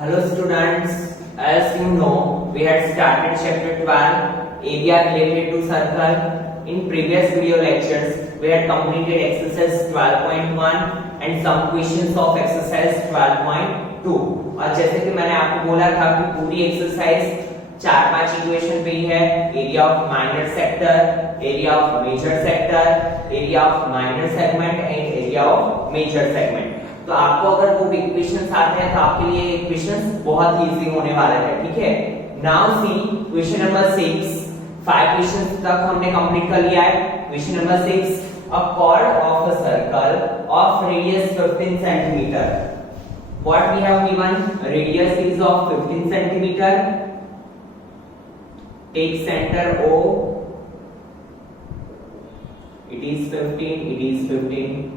Hello students, as you know, we had started chapter 12, area related to circle. In previous video lectures, we had completed exercise 12.1 and some questions of exercise 12.2. और जैसे कि मैंने आपको बोला था कि पूरी एक्सरसाइज 4-5 इक्वेशन पे ही है, area of minor sector, area of major sector, area of minor segment and area of major segment. तो आपको अगर वो इक्वेशंस आते हैं तो आपके लिए इक्वेशंस बहुत इजी होने वाले हैं, ठीक है। Now C question number 6, 5 questions तक हमने कंप्लीट कर लिया है। Question number 6, a chord of a circle of radius 15 cm. What we have given? Radius is of 15 cm. Take center O. It is 15.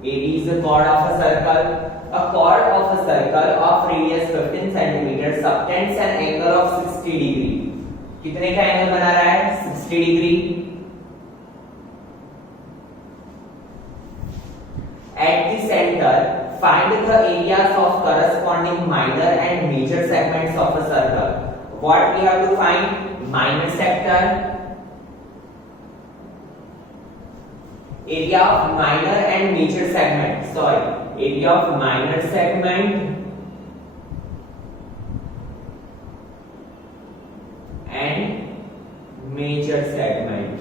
AD is the chord of a circle. A chord of a circle of radius 15 cm subtends an angle of 60 degree. कितने का angle बना रहा है? 60 degree. At the center, find the areas of corresponding minor and major segments of a circle. What we have to find? Minor sector, area of minor and major segment. Area of minor segment and major segment.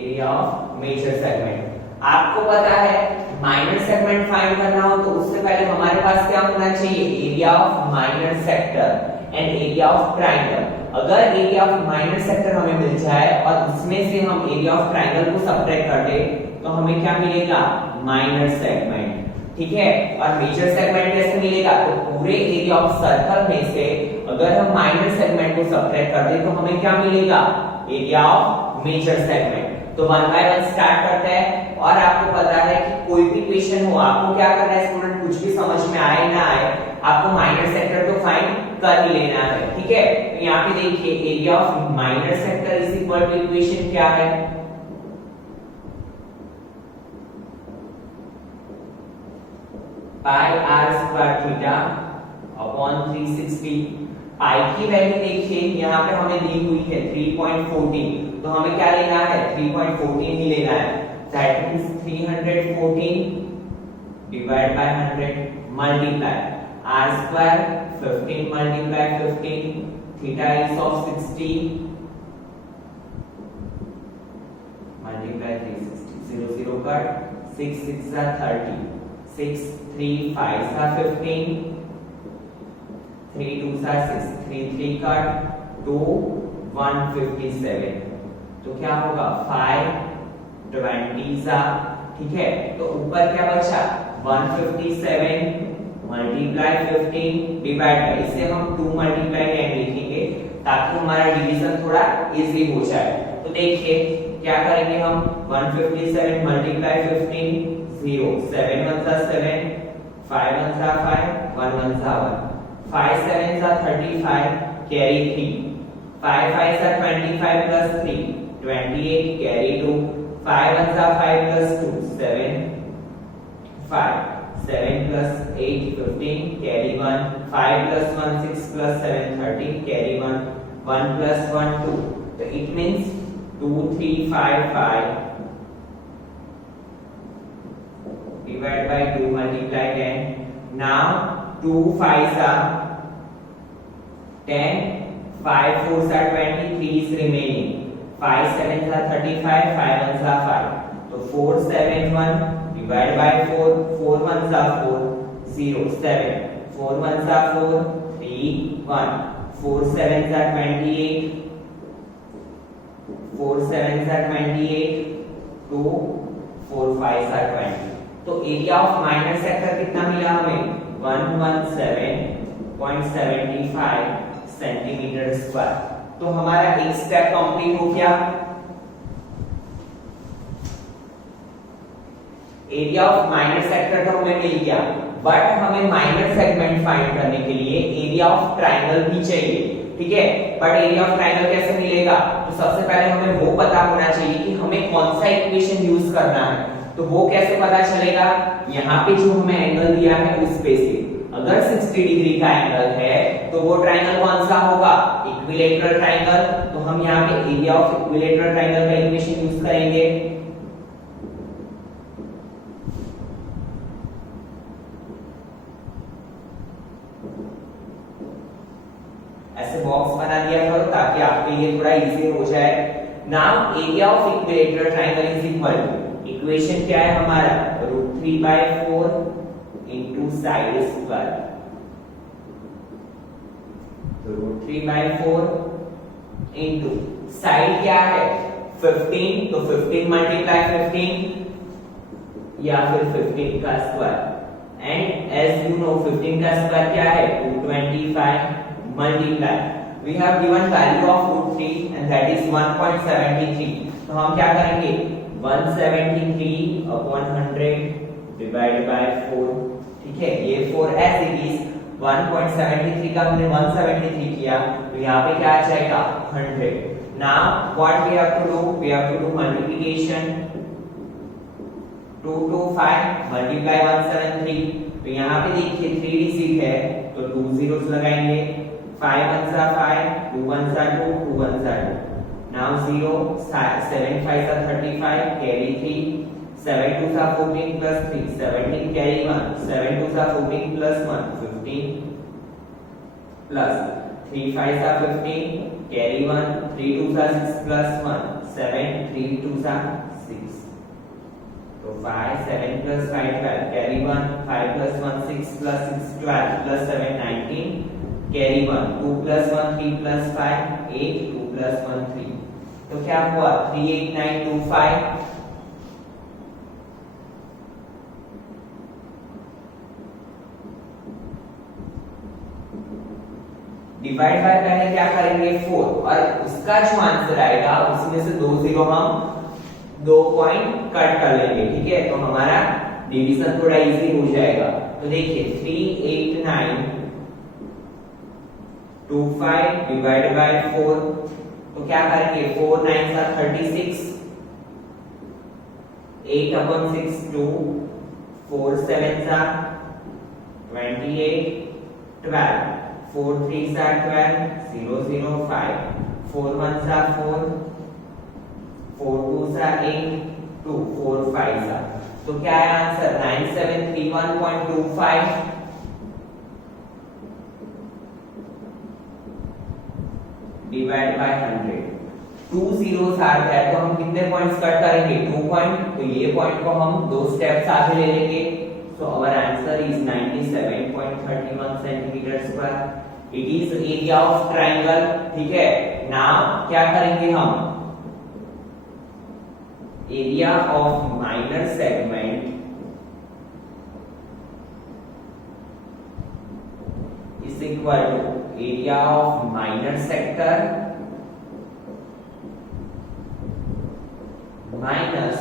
Area of major segment. आपको पता है minor segment find करना हो तो उससे पहले हमारे पास क्या होना चाहिए? Area of minor sector and area of triangle. अगर एरिया ऑफ माइनर सेक्टर हमें मिल जाए और इसमें से हम एरिया ऑफ ट्रायंगल को सब्ट्रैक्ट कर दे तो हमें क्या मिलेगा? माइनर सेगमेंट, ठीक है। और मेजर सेगमेंट कैसे मिलेगा? तो पूरे एरिया ऑफ सर्कल में से अगर हम माइनर सेगमेंट को सब्ट्रैक्ट कर दे तो हमें क्या मिलेगा? Area of major segment. तो 1 बाय 1 स्टार्ट करते हैं। और आपको पता है कि कोई भी क्वेश्चन हो, आपको क्या करना है स्टूडेंट, कुछ भी समझ में आए ना आए, आपको माइनर सेक्टर तो फाइंड कर ही लेना है, ठीक है। तो यहाँ पे देखिए area of minor sector is equal to equation क्या है? Pi are square theta upon 360। पाई की वैल्यू देखिए यहाँ पे हमें दी हुई है 3.14, तो हमें क्या लेना है? 3.14 ही लेना है। That means 314 divide by 100 multiply r square 15 multiply 15 theta is of 60 multiply 360 0 0 cut 6 6 30 6 3 5 15 3 2 6 3 3 cut 2 157। तो क्या होगा? 5 20 ठीक है। तो ऊपर क्या बचा? 157 मल्टीप्लाई 15 डिवाइड बाय, इसे हम 2 मल्टीप्लाई एंड लिखेंगे ताकि हमारा डिवीजन थोड़ा इजी हो जाए। तो देखिए क्या करेंगे हम? 157 multiply 15 0 7 1 7 5 1 5 1 1 1 5 7 35 carry 3 5 5 25 plus 3 28 carry 2 5 1 5 plus 2 7 5 7 plus 8 15 carry 1 5 plus 1 6 plus 7 13 carry 1 1 plus 1 2। तो it means 2 3 5 5 divided by 2 multiply 10। now 2 5s are 10 5 4s are 20 3 is remaining 5 7s are 35 5 1s are 5। तो 4 7 1 divided by 4 4 1s are 4 0 7 4 1s are 4 3 1 4 7s are 28 4 7s are 28 2 4 5s are 20। तो area of minor sector कितना मिला हमें? 117.75 centimetre square. तो हमारा एक step complete हो गया। एरिया ऑफ माइनर सेक्टर तो हमें मिल गया, बट हमें माइनर सेगमेंट फाइंड करने के लिए एरिया ऑफ ट्रायंगल भी चाहिए, ठीक है। बट एरिया ऑफ ट्रायंगल कैसे मिलेगा? तो सबसे पहले हमें वो पता होना चाहिए कि हमें कौन सा इक्वेशन यूज करना है। तो वो कैसे पता चलेगा? यहाँ पे जो हमें एंगल दिया है उस पे से अगर 60 डिग्री का एंगल है तो वो ट्रायंगल कौन सा होगा? Equilateral triangle. तो हम यहाँ पे एरिया ऑफ इक्विलैटरल ट्रायंगल का इक्वेशन यूज करेंगे। ऐसे बॉक्स बना दिया करो ताकि आपके लिए थोड़ा इजी हो जाए। Now area of equilateral triangle is equal to, equation क्या है हमारा? √3/4 into साइड स्क्वायर। तो √3/4 into साइड क्या है? 15, तो 15 मल्टीप्लाई 15 या फिर 15 का square. And as you know 15 का स्क्वायर क्या है? 225 multiply we have given value of √3 and that is 1.73। तो हम क्या करेंगे? 173/100 divided by 4। ठीक है, ये 4 as it is। 1.73 का हमने 173 किया तो यहाँ पे क्या आ जाएगा? 100। now what we have to do? we have to do multiplication। 225 multiply 173। तो यहाँ पे देखिए 3 डिजिट है तो 2 zeros लगाएंगे। 5 1s are 5, 2 1s are 2, 2 1s are 2। Now 0, 7 5s are 35, carry 3, 7 2s are 14 plus 3, 17 carry 1, 7 2s are 14 plus 1, 15 plus 3 5s are 15, carry 1, 3 2s are 6 plus 1, 7 3 2s are 6। तो 5 7 plus 5 12, carry 1, 5 plus 1 6 plus 6 12 plus 7 19, carry 1, 2 plus 1 3 plus 5 8, 2 plus 1 3। तो क्या हुआ? 38925। Divide by पहले क्या करेंगे? 4, और उसका जो आंसर आएगा उसमें से 2 जीरो हम 2 पॉइंट कट कर लेंगे। ठीक है, तो हमारा डिवीजन थोड़ा इजी हो जाएगा। तो देखिए 38925 डिवाइड बाय 4, तो क्या करेंगे? 4 9s are 36, 8/6 2, 4 7s are 28, 12, 4 3s are 12, 0 0 5, 4 1s are 4, 4 2s are 8, 2 4 5s are। तो क्या है आंसर? 9731.25 divide by 100। 2 zeros आ गया तो हम कितने पॉइंट्स कट करेंगे? 2 पॉइंट। तो ये पॉइंट को हम 2 स्टेप्स आगे ले लेंगे। So our answer is 97.31 centimetre square. It is area of triangle. ठीक है, नाउ क्या करेंगे हम? Area of minor segment is equal to area of minor sector minus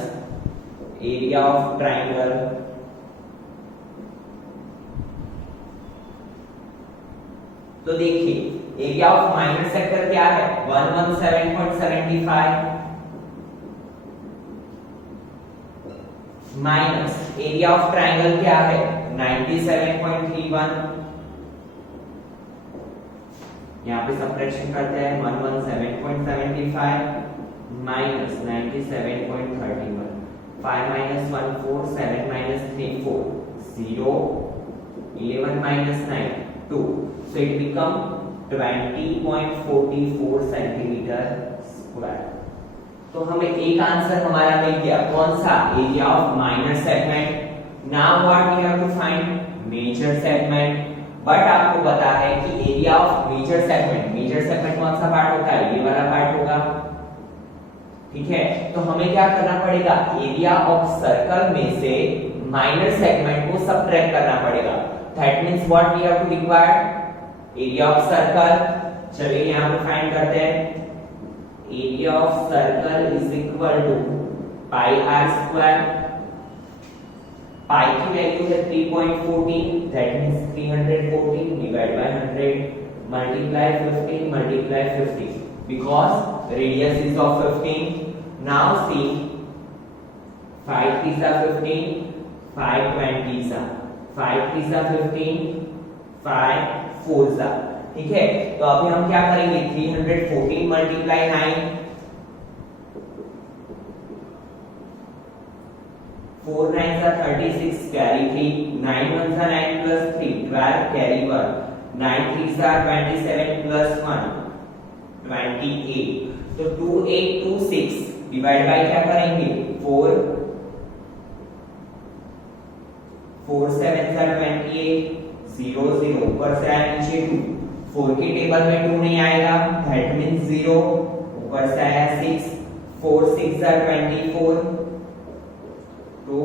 area of triangle तो देखिए एरिया ऑफ माइनर सेक्टर क्या है? 117.75 minus area of triangle क्या है? 97.31। यहाँ पे सब्ट्रैक्शन करते हैं 117.75 minus 97.31। 5 minus 1 4, 7 minus 3 4, 0, 11 minus 9 2। So it become 20.44 centimetre square. तो हमें एक आंसर हमारा मिल गया। कौन सा? Area of minor segment. Now what we have to find? Major segment. But आपको पता है कि एरिया ऑफ मेजर सेगमेंट कौन सा पार्ट होता है? ये वाला पार्ट होगा। ठीक है, तो हमें क्या करना पड़ेगा? एरिया ऑफ सर्कल में से माइनर सेगमेंट को सबट्रैक्ट करना पड़ेगा। That means what we have to require? Area of circle. चलिए यहां पे फाइंड करते हैं। Area of circle is equal to pi are square. Pi की वैल्यू है 3.14, that means 314 divide by 100 multiply 15 multiply 50 because radius is of 15। Now see 5 3 15, 5 20, 5 3 15, 5 4, ठीक है। तो अभी हम क्या करेंगे, 314 multiply 9, 4 9 36 carry 3, 9 1 9 plus 3 12 carry 1, 9 3 27 plus 1 28। तो 2826 डिवाइड बाय क्या करेंगे, 4 4 7 28, 0 0 ऊपर से आया नीचे 2, 4 के टेबल में 2 नहीं आएगा, दैट मींस 0, ऊपर से आया 6, 4 6 24, तो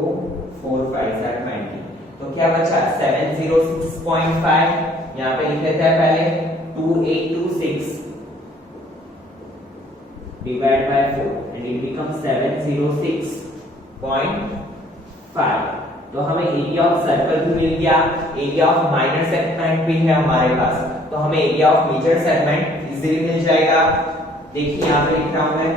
4 5 20, तो क्या बचा 706.5, यहाँ पे लिख लेते हैं पहले 2826 divide by 4 and it becomes 706.5। तो हमें एरिया ऑफ सर्कल भी मिल गया, एरिया ऑफ माइनर सेगमेंट भी है हमारे पास, तो हमें area of major segment easily मिल जाएगा। देखिए यहाँ पे लिख रहा हूं मैं,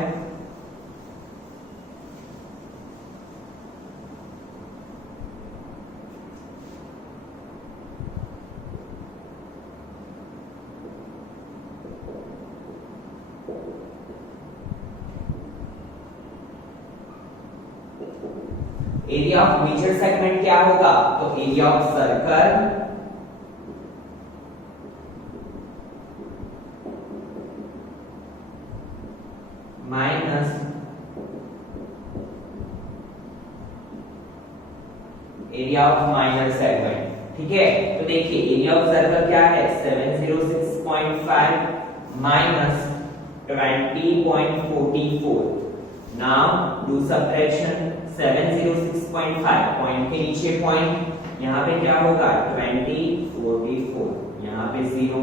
एरिया ऑफ मेजर सेगमेंट क्या होगा, तो area of circle minus area of minor segment, ठीक है। तो देखिए एरिया ऑफ सर्कल क्या है, 706.5 minus 20.44। Now do subtraction, 706.5 point के नीचे पॉइंट, यहाँ पे क्या होगा 20 44, यहाँ पे 0,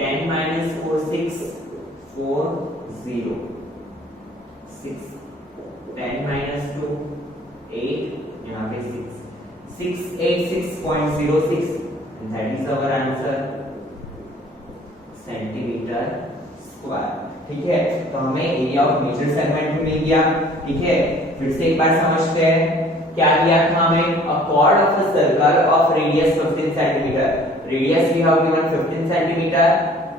10 minus 4 6 4 0 6, 10 minus 2 8, यहाँ पे 6 686.06 and that is our answer centimetre square, ठीक है। तो हमें एरिया ऑफ मेजर सेगमेंट भी मिल गया, ठीक है। फिर से एक बार समझते हैं क्या दिया था हमें, a chord of the circle of radius 15 centimetre, radius we have given 15 centimetre,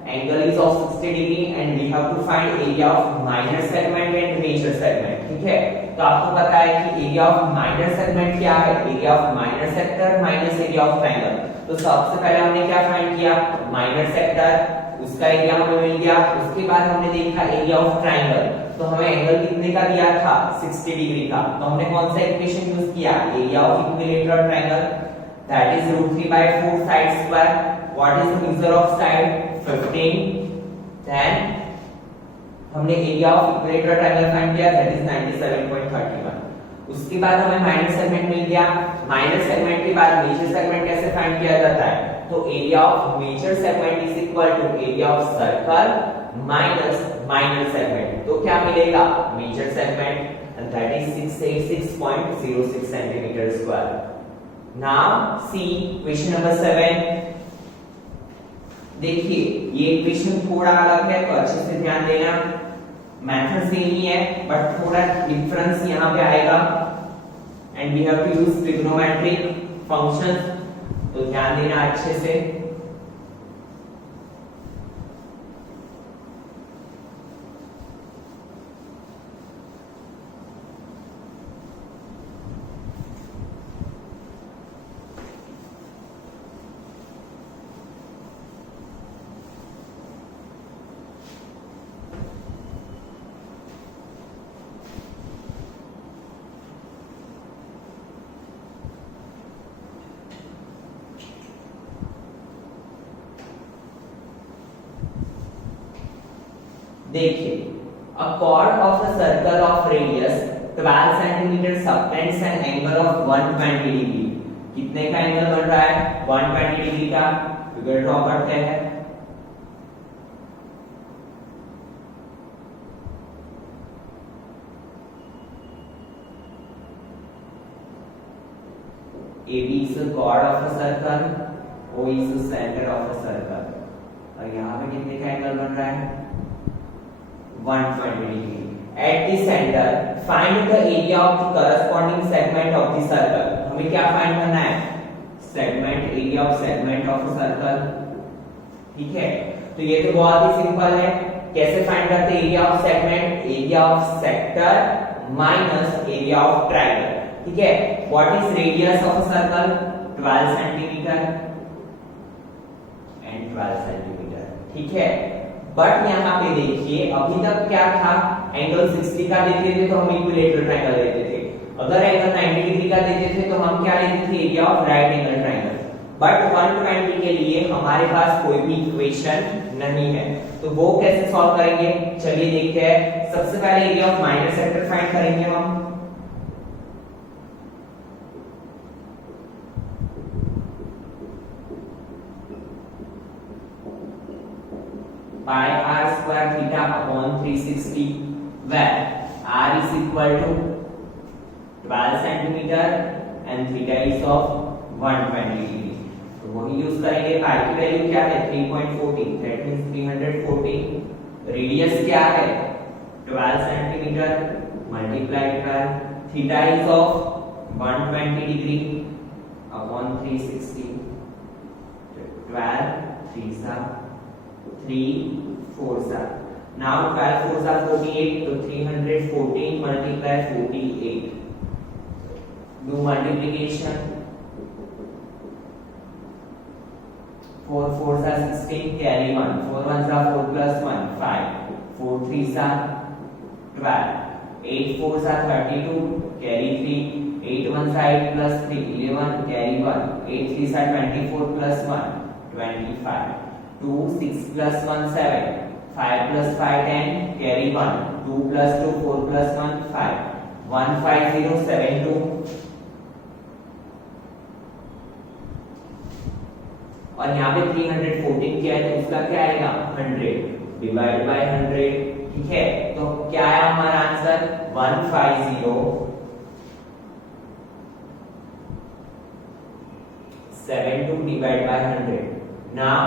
angle is of 60 degree and we have to find area of minor segment and major segment, ठीक है। तो आपको पता है कि एरिया ऑफ माइनर सेगमेंट क्या है, area of minor sector minus area of triangle. तो सबसे पहले हमने क्या फाइंड किया, माइनर सेक्टर, उसका एरिया हमें मिल गया। उसके बाद हमने देखा एरिया ऑफ ट्रायंगल, तो हमें एंगल कितने का दिया था 60 डिग्री का, तो हमने कौन सा इक्वेशन यूज किया, area of equilateral triangle that is √3/4 side square. What is the measure of side 15, then हमने area of equilateral triangle find किया दैट इज 97.31। उसके बाद हमें माइनर सेगमेंट मिल गया, माइनर सेगमेंट के बाद मेजर सेगमेंट कैसे फाइंड किया जाता है, तो area of major segment is equal to area of circle minus minor segment, तो क्या मिलेगा major segment and that is 686.06 centimetre square. Now C question number 7, देखिए ये इक्वेशन थोड़ा अलग है तो अच्छे से ध्यान देना, मेथड सेम ही है बट थोड़ा डिफरेंस यहाँ पे आएगा and we have to use trigonometric functions, तो ध्यान देना अच्छे से। देखिए a chord of a circle of radius 12 cm subtends an angle of 120 degree, कितने का एंगल बन रहा है 120 डिग्री का, फिगर ड्रॉ करते हैं। AB is the chord of a circle, O is the center of a circle, और यहाँ पे कितने का एंगल बन रहा है 120 degree. at the center find the area of the corresponding segment of the circle। हमें क्या फाइंड करना है? Segment, area of segment of a circle. ठीक है, तो ये तो बहुत ही सिंपल है। कैसे फाइंड करते हैं? Area of segment, area of sector minus area of triangle. ठीक है, what is radius of a circle? 12 centimetre and 12 centimetre. ठीक है, बट यहाँ पे देखिए अभी तक क्या था? एंगल 60 का देते थे तो हम इक्विलेटरल ट्रायंगल लेते थे। अगर एंगल 90 डिग्री का देते थे तो हम क्या लेते थे? Area of right angle triangle. But 120 के लिए हमारे पास कोई भी इक्वेशन नहीं है, तो वो कैसे सॉल्व करेंगे? चलिए देखते हैं। सबसे पहले area of minor sector find करेंगे हम। pi r square theta upon 360 where r is equal to 12 centimeter and theta is of 120 degree। तो वही यूज करेंगे। pi की वैल्यू क्या है? 3.40, that means 340। रेडियस क्या है? 12 centimetre multiply 12, theta is of 120 degree upon 360। 12 3 3 4 now 12 4 48, तो 314 multiply 48, do multiplication। 4 4 16, carry 1, 4 1 4 plus 1 5, 4 3 12, 8 4 32, carry 3, 8 1 8 plus 3 11, carry 1, 8 3 24 plus 1 25, 2 6 plus 1 7, 5 plus 5 10, carry 1, 2 plus 2 4 plus 1 5, 1 5 0 7 2। और यहाँ पे 314 क्या है तो उसका क्या आएगा? 100 डिवाइड बाय 100। ठीक है, तो क्या है हमारा answer? 15072 divide by 100। Now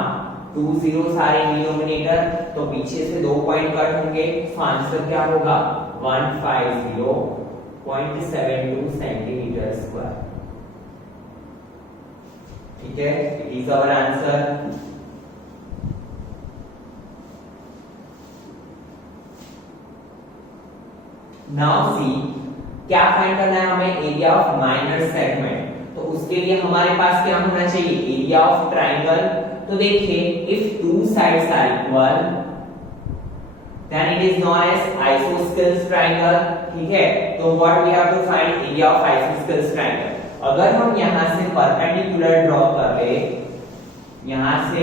2 zero सारे डिनोमिनेटर, तो पीछे से 2 पॉइंट कट होंगे, तो आंसर क्या होगा? 150.72 सेंटीमीटर स्क्वायर। ठीक है, it is our answer. Now C, क्या फाइंड करना है हमें? Area of minor segment. तो उसके लिए हमारे पास क्या होना चाहिए? Area of triangle. तो देखिए, if two sides are equal then it is known as isosceles triangle. ठीक है, तो what we have to find? Area of isosceles triangle. अगर हम यहां से परपेंडिकुलर ड्रॉ कर ले, यहां से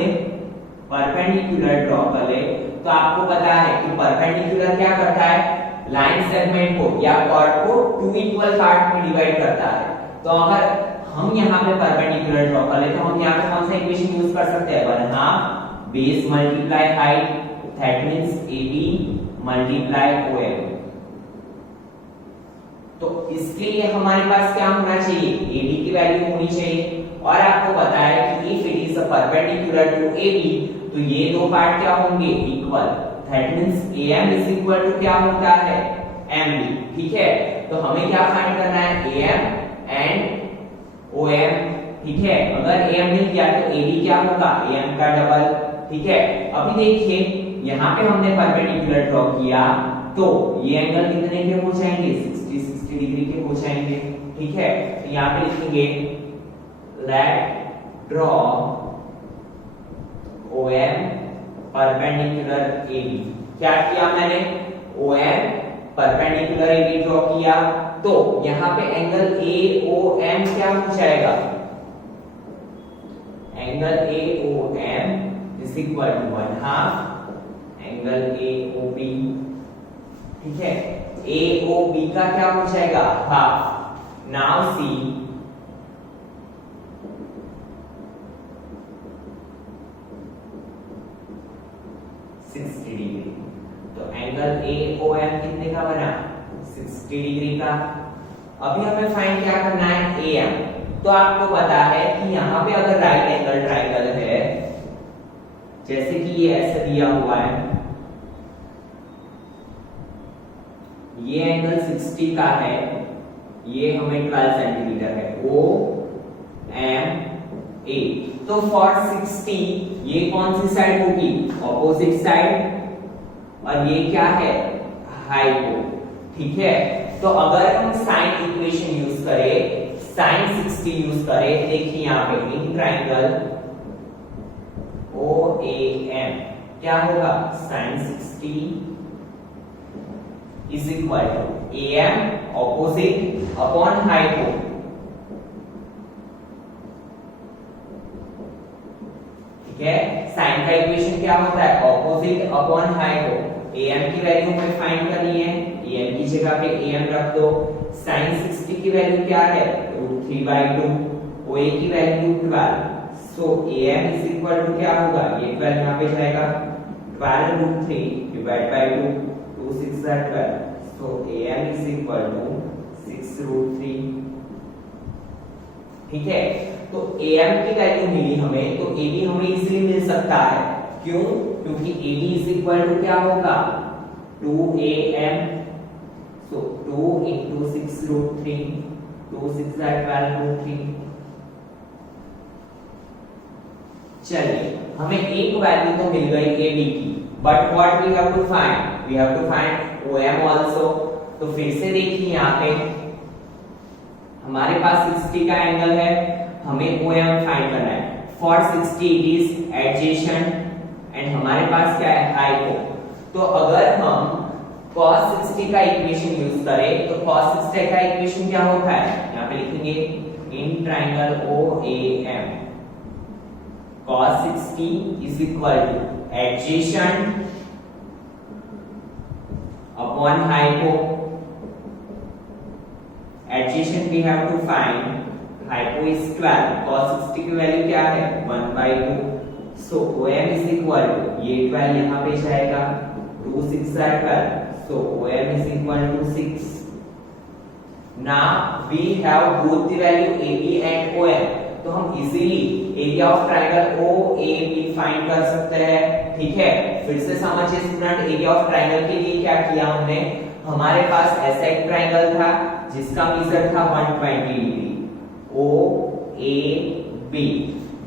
परपेंडिकुलर ड्रॉ कर ले, तो आपको पता है कि परपेंडिकुलर क्या करता है? लाइन सेगमेंट को या कॉर्ड को टू इक्वल पार्ट में डिवाइड करता है। तो अगर हम यहाँ पे परपेंडिकुलर ड्रॉ कर ले तो हम यहाँ पे कौन सा इक्वेशन यूज कर सकते हैं? 1/2 base multiply height, that means AB multiply OM। तो इसके लिए हमारे पास क्या होना चाहिए? AB की वैल्यू होनी चाहिए। और आपको पता है कि if it is a perpendicular to AB, तो ये दो पार्ट क्या होंगे? Equal, that means AM is equal to क्या होता है? MB। ठीक है, तो हमें क्या फाइंड करना है? AM and OM। ठीक है, अगर AM मिल गया तो AB क्या होगा? AM का डबल। ठीक है, अभी देखिए यहाँ पे हमने परपेंडिकुलर ड्रॉ किया तो ये एंगल कितने के हो जाएंगे? 60 डिग्री के हो जाएंगे। ठीक है, तो यहाँ पे लिखेंगे let draw OM perpendicular AB। क्या किया मैंने? OM परपेंडिकुलर AB ड्रॉ किया, तो यहां पे एंगल AOM क्या हो जाएगा? Angle AOM is equal to 1/2 angle AOB। ठीक है, AOB का क्या हो जाएगा? हाफ। नाउ सी, तो एंगल AOM कितने का बना? 60 डिग्री का। अभी हमें फाइंड क्या करना है? AM। तो आपको पता है कि यहाँ पे अगर राइट एंगल ट्रायंगल है, जैसे कि ये ऐसे दिया हुआ है, ये एंगल 60 का है, ये हमें 12 सेंटीमीटर है, OMA। तो फॉर 60 ये कौन सी साइड होगी, ऑपोजिट साइड, और ये क्या है, हाइपो। ठीक है, तो अगर हम साइन इक्वेशन यूज करें, साइन 60 यूज करें, देखिए यहाँ पे इन ट्राइंगल OAM क्या होगा, sine 60 is equal to AM opposite upon hypo. ठीक है, साइन का इक्वेशन क्या होता है, ऑपोजिट अपॉन हाइपो। AM की वैल्यू हमें फाइंड करनी है, AM की जगह पे AM रख दो। साइन 60 की वैल्यू क्या है, √3/2, OA की value 12, so AM is equal to क्या होगा, ये 12 यहाँ पे जाएगा, 12√3 divide by 2, 2 6 12, so AM is equal to 6√3। ठीक है, तो AM की वैल्यू मिली हमें, तो AB हमें इजीली मिल सकता है। क्यों, क्योंकि AB इज इक्वल टू क्या होगा, 2AM, सो 2 into 6√3, 2 6 12√3। चलिए, हमें एक वैल्यू तो मिल गई AB की, but what we have to find, we have to find OM also. तो फिर से देखिए यहाँ पे हमारे पास 60 का एंगल है, हमें OM फाइंड करना है। For 60 it is adjacent and हमारे पास क्या है, हाइपो। तो अगर हम cos 60 का इक्वेशन यूज करें, तो cos 60 का इक्वेशन क्या होता है, यहाँ पे लिखेंगे इन triangle OAM cos 60 is equal to adjacent upon hypo। adjacent we have to find, hypo is 12, cos 60 की वैल्यू क्या है, 1/2, so OM is equal to, ये 12 यहाँ पे जाएगा, 2 6 12, so OM is equal to 6। now we have both the value AB and OM, तो हम easily area of triangle OAB find कर सकते हैं। ठीक है, फिर से समझिए स्टूडेंट, एरिया ऑफ ट्राइंगल के लिए क्या किया हमने, हमारे पास ऐसा एक ट्राइंगल था जिसका मेजर था 120 डिग्री OAB,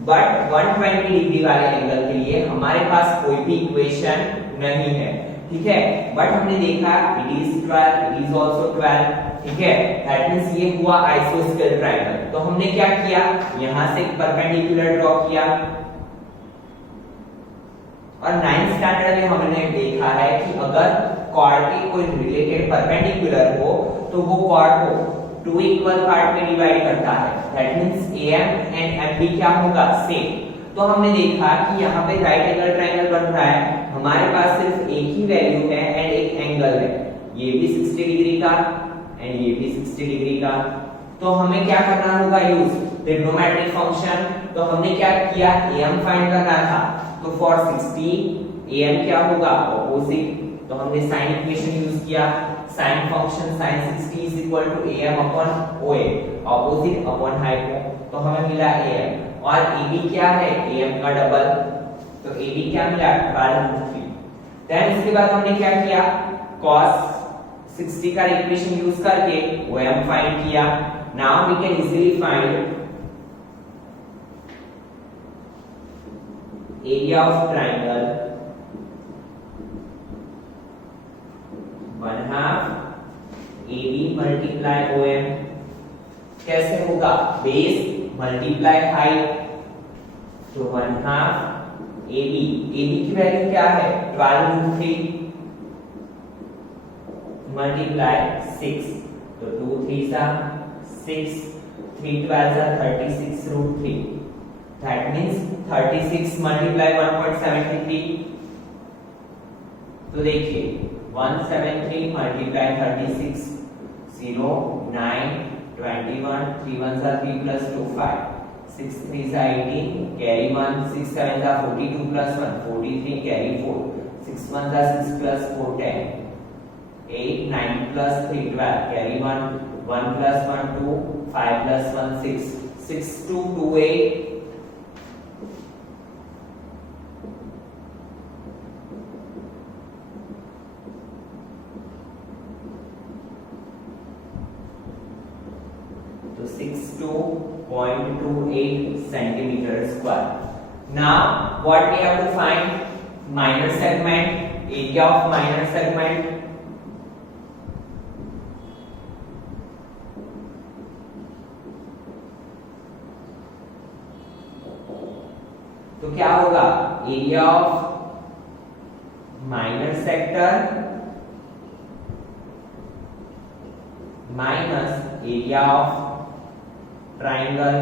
बट 120 डिग्री वाले एंगल के लिए हमारे पास कोई भी इक्वेशन नहीं है। ठीक है, बट हमने देखा it is 12, it is also 12। ठीक है, दैट मींस ये हुआ आइसोस्केल ट्रायंगल। तो हमने क्या किया, यहां से एक परपेंडिकुलर ड्रॉ किया, और 9th स्टैंडर्ड में हमने देखा है कि अगर कॉर्ड के कोई रिलेटेड परपेंडिकुलर हो तो वो कॉर्ड को 2 इक्वल पार्ट में डिवाइड करता है, that means AM and MB क्या होगा, सेम। तो हमने देखा कि यहाँ पे राइट एंगल ट्रायंगल बन रहा है, हमारे पास सिर्फ एक ही वैल्यू है एंड एक एंगल है, ये भी 60 डिग्री का एंड ये भी 60 डिग्री का। तो हमें क्या करना होगा, यूज ट्रिग्नोमेट्रिक फंक्शन। तो हमने क्या किया, AM फाइंड करना था, तो फॉर 60 AM क्या होगा, ऑपोजिट, तो हमने साइन इक्वेशन यूज किया, sine function sin 60 is equal to AM upon OA, opposite upon hypo, तो हमें मिला AM, और AB क्या है, AM का डबल, तो AB क्या मिला, 12√3। देन इसके बाद हमने क्या किया, cos 60 का इक्वेशन यूज करके OM फाइंड किया। Now we can easily find area of triangle 1/2 AB multiply OM। कैसे होगा, बेस मल्टीप्लाई हाइट, तो 1/2 AB, AB की वैल्यू क्या है, 12√3 मल्टीप्लाई 6, तो 2 3 6, 3 12 36√3, दैट मींस 36 मल्टीप्लाई 1.73। तो देखिए 173 multiply 36, 0 9 21, 3 1 3 plus 2 5, 6 3 18, carry 1, 6 7 42 plus 1 43, carry 4, 6 1 6 plus 4 10, 8 9 plus 3 12, carry 1, 1 plus 1 2, 5 plus 1 6, 6 2 2 8, तो 62.28 centimeter square. Now what we have to find? Minor segment, area of minor segment. तो क्या होगा? Area of minor sector minus area of triangle.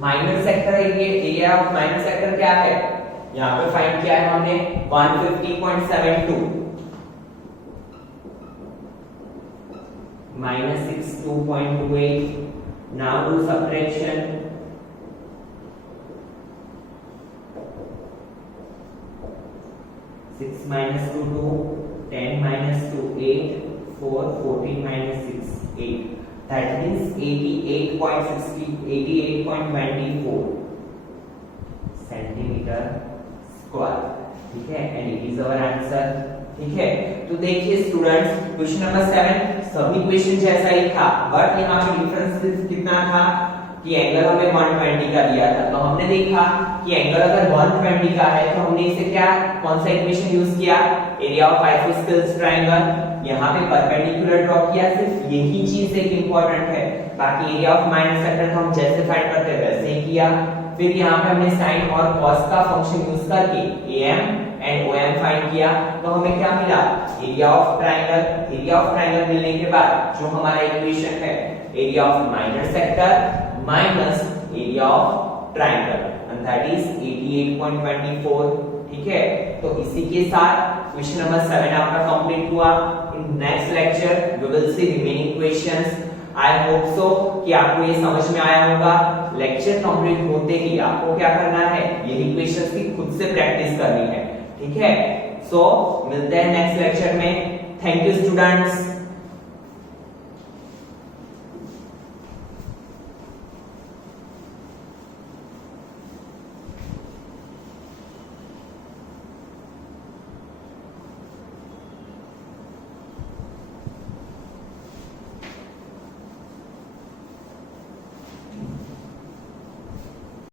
Minor sector area of minor sector क्या है? यहां पे find किया है हमने 150.72 minus 62.28. Now do subtraction. 6 minus 2 2, 10 minus 2 8, 4, 14 minus 6 8. That means 88.24 centimeter square. ठीक है, and it is our answer. ठीक है, तो देखिए स्टूडेंट्स, क्वेश्चन नंबर 7 सभी क्वेश्चन जैसा ही था, बट यहाँ पे डिफरेंस कितना था कि एंगल हमें 120 का दिया था. तो हमने देखा कि एंगल अगर 120 का है तो हमने इसे क्या, कौन सा इक्वेशन यूज किया? Area of isosceles triangle. यहाँ पे परपेंडिकुलर ड्रॉ किया, सिर्फ यही चीज एक इंपॉर्टेंट है. बाकी एरिया ऑफ माइनर सेक्टर तो हम जैसे फाइंड करते हैं वैसे ही किया. फिर यहाँ पे हमने साइन और कॉस का फंक्शन यूज करके एम एंड ओएम फाइंड किया. तो हमें क्या मिला? Area of triangle. Area of triangle मिलने के बाद जो हमारा इक्वेशन है, area of minor sector minus area of triangle, and that is 88.24. ठीक है, तो इसी के साथ क्वेश्चन नंबर 7 आपका कंप्लीट हुआ. In next lecture we will see remaining questions. I hope so कि आपको ये समझ में आया होगा. लेक्चर कंप्लीट होते ही आपको क्या करना है? यही क्वेश्चंस की खुद से प्रैक्टिस करनी है. ठीक है, सो मिलते हैं नेक्स्ट लेक्चर में. Thank you students.